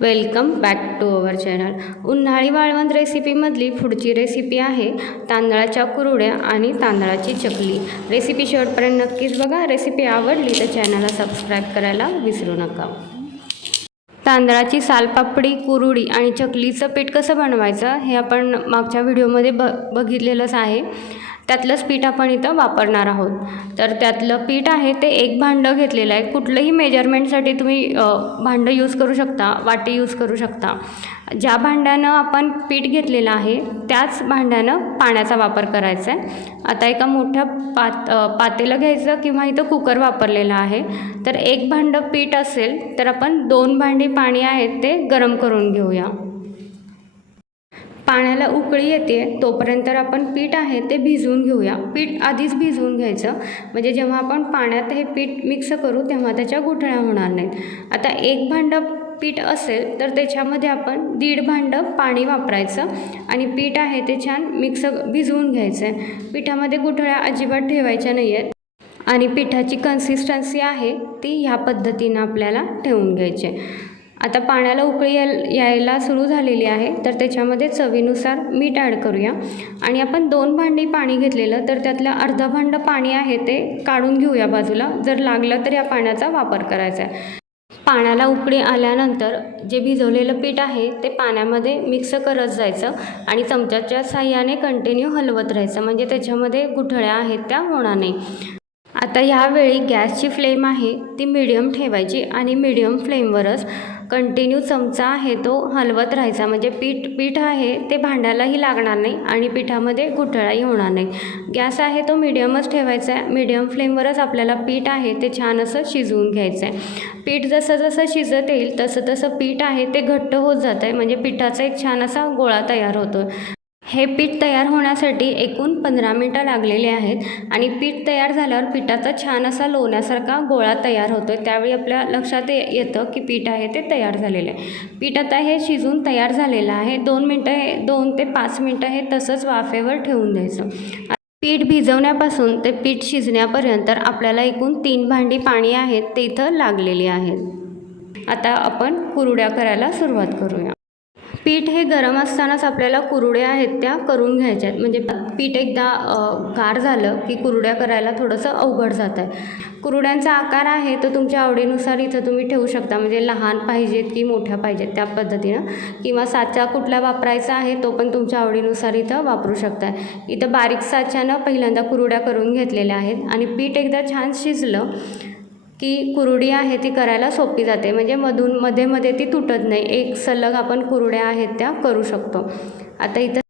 Welcome back to our channel. उन्हाळी वाळवंत रेसिपीमधली पुढची रेसिपी आहे तांदळाच्या कुरुड्या आणि तांदळाची चकली. रेसिपी शेवटपर्यंत नक्कीच बघा. रेसिपी आवडली तर चॅनलला सबस्क्राईब करायला विसरू नका. तांदळाची सालपापडी कुरुडी आणि चकलीचं पीठ कसं बनवायचं हे आपण मागच्या व्हिडिओमध्ये ब बघितलेलंच आहे. त्यातलंच पीठ आपण इथं वापरणार आहोत. तर त्यातलं पीठ आहे ते एक भांडं घेतलेलं आहे. कुठलंही मेजरमेंटसाठी तुम्ही भांडं यूज करू शकता वाटी यूज करू शकता. ज्या भांड्यानं आपण पीठ घेतलेलं आहे त्याच भांड्यानं पाण्याचा वापर करायचा आहे. आता एका मोठ्या पात पातेलं घ्यायचं किंवा इथं कुकर वापरलेलं आहे. तर एक भांडं पीठ असेल तर आपण दोन भांडी पाणी आहेत ते गरम करून घेऊया. पाण्याला उकळी येते तोपर्यंत आपण पीठ आहे ते भिजवून घेऊया. पीठ आधीच भिजवून घ्यायचं. म्हणजे जेव्हा आपण पाण्यात हे पीठ मिक्स करू तेव्हा त्याच्या गुठळ्या होणार नाहीत. आता एक भांडं पीठ असेल तर त्याच्यामध्ये आपण दीड भांडं पाणी वापरायचं आणि पीठ आहे ते छान मिक्स भिजवून घ्यायचं आहे पिठामध्ये गुठळ्या अजिबात ठेवायच्या नाही आहेत आणि पिठाची कन्सिस्टन्सी आहे ती ह्या पद्धतीनं आपल्याला ठेवून घ्यायची आहे. आता पाण्याला उकळी याय- यायला सुरू झालेली आहे तर त्याच्यामध्ये चवीनुसार मीठ ॲड करूया. आणि आपण दोन भांडी पाणी घेतलेलं तर त्यातलं अर्धं भांडं पाणी आहे ते काढून घेऊया बाजूला जर लागलं तर या पाण्याचा वापर करायचा आहे. पाण्याला उकळी आल्यानंतर जे भिजवलेलं पीठ आहे ते पाण्यामध्ये मिक्स करत जायचं आणि चमच्याच्या साह्याने कंटिन्यू हलवत राहायचं म्हणजे त्याच्यामध्ये गुठळ्या आहेत त्या होणार नाही. आता ह्यावेळी गॅसची फ्लेम आहे ती मिडियम ठेवायची आणि मिडियम फ्लेमवरच कंटिन्यू चमचा आहे तो हलवत राहायचा. म्हणजे पीठ पीठ आहे ते भांड्यालाही लागणार नाही आणि पिठामध्ये घुटळाही होणार नाही. गॅस आहे तो मिडियमच ठेवायचा आहे. मिडियम फ्लेमवरच आपल्याला पीठ आहे ते छान असं शिजवून घ्यायचं आहे पीठ जसं जसं शिजत येईल तसं तसं पीठ आहे ते घट्ट होत जातं आहे म्हणजे पिठाचा एक छान असा गोळा तयार होतो हे पीठ तयार होण्यासाठी एकूण पंधरा मिनटं लागलेले आहेत आणि पीठ तयार झाल्यावर पिठाचा छान असा लोण्यासारखा गोळा तयार होतो. आहे त्यावेळी आपल्या लक्षात ये- येतं की पीठ आहे ते तयार झालेलं आहे. पीठ आता हे शिजून तयार झालेलं आहे. दोन मिनटं हे दोन ते पाच मिनटं हे तसंच वाफेवर ठेवून द्यायचं. पीठ भिजवण्यापासून ते पीठ शिजण्यापर्यंत आपल्याला एकूण तीन भांडी पाणी आहेत ते इथं लागलेली आहेत. आता आपण कुरुड्या करायला सुरुवात करूया. पीठ हे गरम असतानाच आपल्याला कुरुड्या आहेत त्या करून घ्यायच्या आहेत. म्हणजे पीठ एकदा गार झालं की कुरुड्या करायला थोडंसं अवघड जात आहे. कुरुड्यांचा आकार आहे तो तुमच्या आवडीनुसार इथं तुम्ही ठेवू शकता. म्हणजे लहान पाहिजेत की मोठ्या पाहिजेत त्या पद्धतीनं. किंवा साचा कुठला वापरायचा आहे तो पण तुमच्या आवडीनुसार इथं वापरू शकता इथं बारीक साच्यानं पहिल्यांदा कुरुड्या करून घेतलेल्या आहेत. आणि पीठ एकदा छान शिजलं की कुरुडी आहे ती करायला सोपी जाते. म्हणजे मधून मध्ये मध्ये ती तुटत नाही. एक सलग आपण कुरड्या आहेत त्या करू शकतो. आता इथं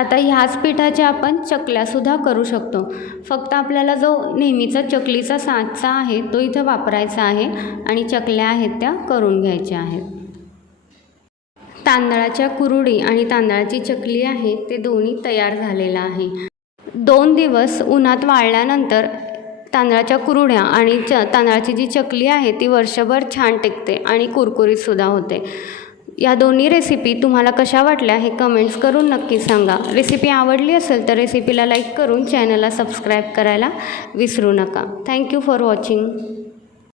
आता ह्याच पिठाच्या आपण चकल्यासुद्धा करू शकतो. फक्त आपल्याला जो नेहमीचा चकलीचा साचा आहे तो इथं वापरायचा आहे आणि चकल्या आहेत त्या करून घ्यायच्या आहेत. तांदळाच्या कुरुडी आणि तांदळाची चकली आहे ते दोन्ही तयार झालेलं आहे. दोन दिवस उन्हात वाळल्यानंतर तांदळाच्या कुरुड्या आणि च तांदळाची जी चकली आहे ती वर्षभर छान टिकते आणि कुरकुरीतसुद्धा होते. या दोन्ही रेसिपी तुम्हाला कशा वाटल्या हे कमेंट्स करून नक्की सांगा. रेसिपी आवडली असेल तर रेसिपीला लाईक करून चॅनलला सबस्क्राईब करायला विसरू नका. Thank you for watching